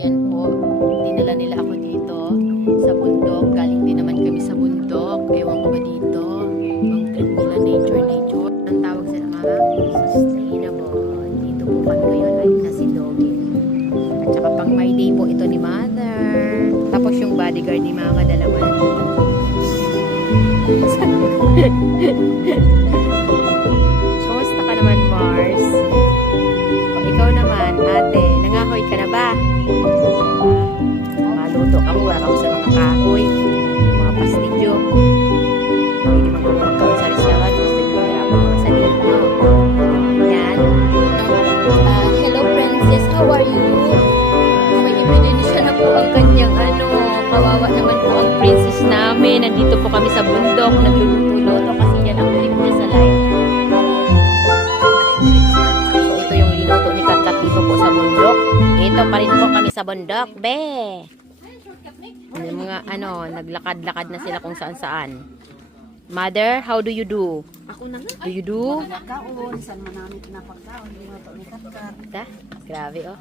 Yan po, dinala nila ako dito sa bundok. Galing din naman kami sa bundok. Ewan ko ba dito? Ang trip nila, nature. Ang tawag sila mama? Sustainable. Dito po kami ngayon ay Nasidogin. At saka pang my day po ito ni mother. Tapos yung bodyguard ni mama, dalawa na dito. Kumusta ka naman, Mars? O, ikaw naman, ate, nangahoy ka na ba? Maluto ka mo, wala ka mo sa mga kahoy, mga pastilyo. Hindi magkakaroon sa restaurant, gusto nyo hirapan mga sarili nyo. Yan. Hello, princess, how are you? May ebidensya na po ang kanyang kawawa naman po ang princess namin. Nandito po kami sa bundok, nagluluto-luto kasi yan ang trip niya sa life. So, ito yung linuto ni Katkat dito po sa bundok. Ito pa rin po kami sa bundok, be! Yung mga naglakad-lakad na sila kung saan-saan. Mother, how do you do? Ako na nga. Do you do? Pagkaon, saan man namin pinapagkaon, linuto ni Katkat. Grabe, oh.